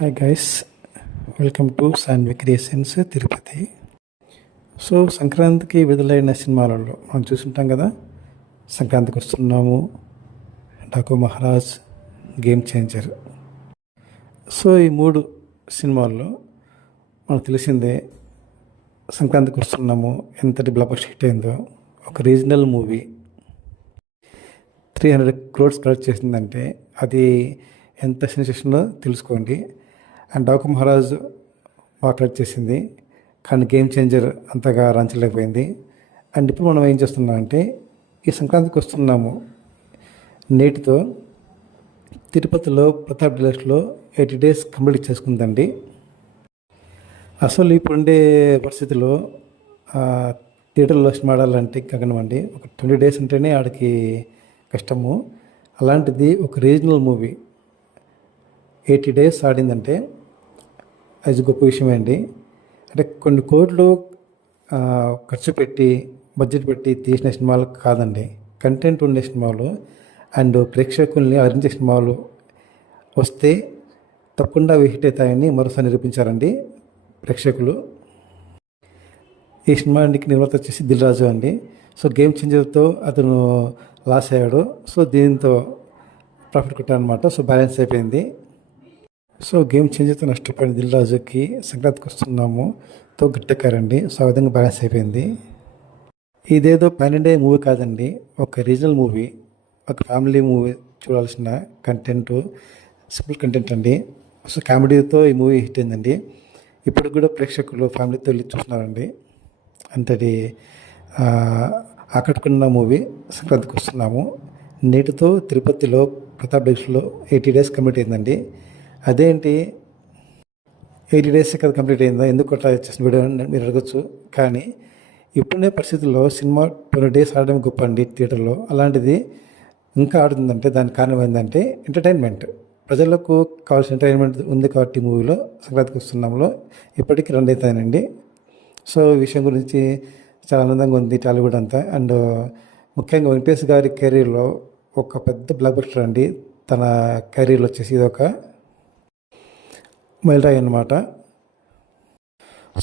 Hi guys, welcome to Sanvi creations Tirupati. So సంక్రాంతికి విడుదలైన సినిమాలలో మనం చూసుంటాం కదా. సంక్రాంతికి వస్తున్నాము, Daaku Maharaj, game changer. So ఈ మూడు సినిమాల్లో మనకు తెలిసిందే సంక్రాంతికి వస్తున్నాము ఎంతటి బ్లాక్ హిట్ అయిందో. ఒక రీజనల్ మూవీ 300 crores కలెక్ట్ చేసిందంటే అది ఎంత సెన్సేషనో తెలుసుకోండి. అండ్ డాకు మహారాజ్ బాగా కలెక్ట్ చేసింది, కానీ గేమ్ చేంజర్ అంతగా రాంచలేకపోయింది. అండ్ ఇప్పుడు మనం ఏం చేస్తున్నామంటే ఈ సంక్రాంతికి వస్తున్నాము నేటితో తిరుపతిలో ప్రతాప్ డీలక్స్లో 80 days కంప్లీట్ చేసుకుందండి. అసలు ఇప్పుడుండే పరిస్థితిలో థియేటర్లో సినిమా ఆడాలంటే గగనమండి. ఒక 20 days అంటేనే ఆడికి కష్టము. అలాంటిది ఒక రీజనల్ మూవీ 80 days ఆడిందంటే అది గొప్ప విషయమే అండి. అంటే కొన్ని కోట్లు ఖర్చు పెట్టి బడ్జెట్ పెట్టి తీసిన సినిమాలు కాదండి, కంటెంట్ ఉండే సినిమాలు అండ్ ప్రేక్షకుల్ని అలరించే సినిమాలు వస్తే తప్పకుండా అవి హిట్ అవుతాయని మరోసారి నిరూపించారండి ప్రేక్షకులు. ఈ సినిమాకి నిర్మాత వచ్చేసి దిల్ రాజు అండి. సో గేమ్ చేంజర్తో అతను లాస్ అయ్యాడు, సో దీంతో ప్రాఫిట్ కొట్టారనమాట. సో బ్యాలెన్స్ అయిపోయింది. సో గేమ్ చేంజర్తో నష్టపోయిన దిల్ రాజుకి సంక్రాంతికి వస్తున్నాము తో గట్టెక్కారండి. సో ఆ విధంగా బ్యాలెన్స్ అయిపోయింది. ఇదేదో పాన్ ఇండియా మూవీ కాదండి, ఒక రీజనల్ మూవీ, ఒక ఫ్యామిలీ మూవీ చూడాల్సిన కంటెంట్, సింపుల్ కంటెంట్ అండి. సో కామెడీతో ఈ మూవీ హిట్ అయిందండి. ఇప్పుడు కూడా ప్రేక్షకులు ఫ్యామిలీతో వెళ్ళి చూస్తున్నారండి. అంతటి ఆకట్టుకున్న మూవీ సంక్రాంతికి వస్తున్నాము. నేటితో తిరుపతిలో ప్రతాప్ డీలక్స్లో 80 days కంప్లీట్ అయిందండి. అదేంటి 80 days కదా కంప్లీట్ అయిందా, ఎందుకు అట్లా చేసిన వీడియో మీరు అడగచ్చు. కానీ ఇప్పుడున్న పరిస్థితుల్లో సినిమా 20 days ఆడడం గొప్ప అండి థియేటర్లో. అలాంటిది ఇంకా ఆడుతుందంటే దానికి కారణం ఏంటంటే ఎంటర్టైన్మెంట్. ప్రజలకు కావాల్సిన ఎంటర్టైన్మెంట్ ఉంది కాబట్టి మూవీలో సంక్రాంతికి వస్తున్నాములో ఇప్పటికీ రన్ అవుతానండి. సో ఈ విషయం గురించి చాలా ఆనందంగా ఉంది టాలీవుడ్ అంతా. అండ్ ముఖ్యంగా వెంకటేష్ గారి కెరీర్లో ఒక పెద్ద బ్లాక్ బస్టర్ అండి. తన కెరీర్లో వచ్చేసి ఇది ఒక మైలురాయి అన్నమాట.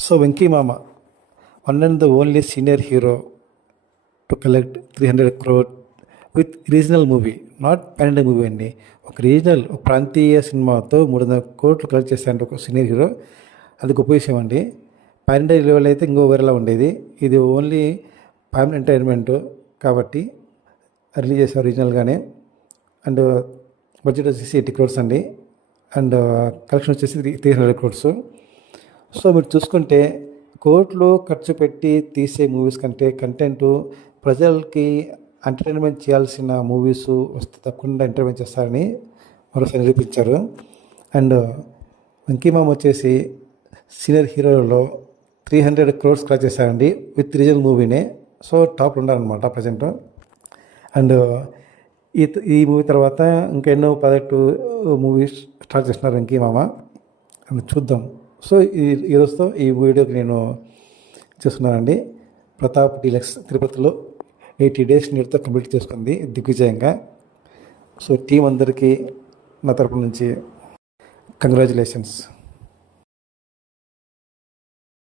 సో వెంకీ మామ one and the only senior hero to collect 300 crore with regional movie, not pan India movie అండి. ఒక రీజనల్, ఒక ప్రాంతీయ సినిమాతో 300 crores కలెక్ట్ చేశారంటే ఒక సీనియర్ హీరో, అది గొప్ప విషయం అండి. పాన్ ఇండియా లెవెల్ అయితే ఇంకో వేరేలా ఉండేది. ఇది ఓన్లీ ఫ్యామిలీ ఎంటర్టైన్మెంట్ కాబట్టి రిలీజ్ చేసాం రీజనల్గానే. అండ్ బడ్జెట్ వచ్చేసి 80 crores అండి. అండ్ కలెక్షన్ వచ్చేసి 300 crores. సో మీరు చూసుకుంటే కోట్లు ఖర్చు పెట్టి తీసే మూవీస్ కంటే కంటెంట్ ప్రజలకి ఎంటర్టైన్మెంట్ చేయాల్సిన మూవీస్ వస్తే తప్పకుండా ఎంటర్టైన్మెంట్ చేస్తారని మరోసారి నిరూపించారు. అండ్ వెంకీమామ వచ్చేసి సీనియర్ హీరోలలో 300 crores కలెక్ట్ చేశారండి విత్ రీజనల్ మూవీనే. సో టాప్లో ఉన్నారనమాట ప్రజెంట్. అండ్ ఈ మూవీ తర్వాత ఇంకా ఎన్నో ప్రాజెక్టు మూవీస్ స్టార్ట్ చేస్తున్నారు వెంకీమామ, అని చూద్దాం. సో ఈరోజుతో ఈ వీడియోకి నేను చూస్తున్నానండి. ప్రతాప్ డీలక్స్ తిరుపతిలో 80 days నీటితో కంప్లీట్ చేసుకుంది దిగ్విజయంగా. సో టీం అందరికీ నా తరపు నుంచి కంగ్రాచులేషన్స్.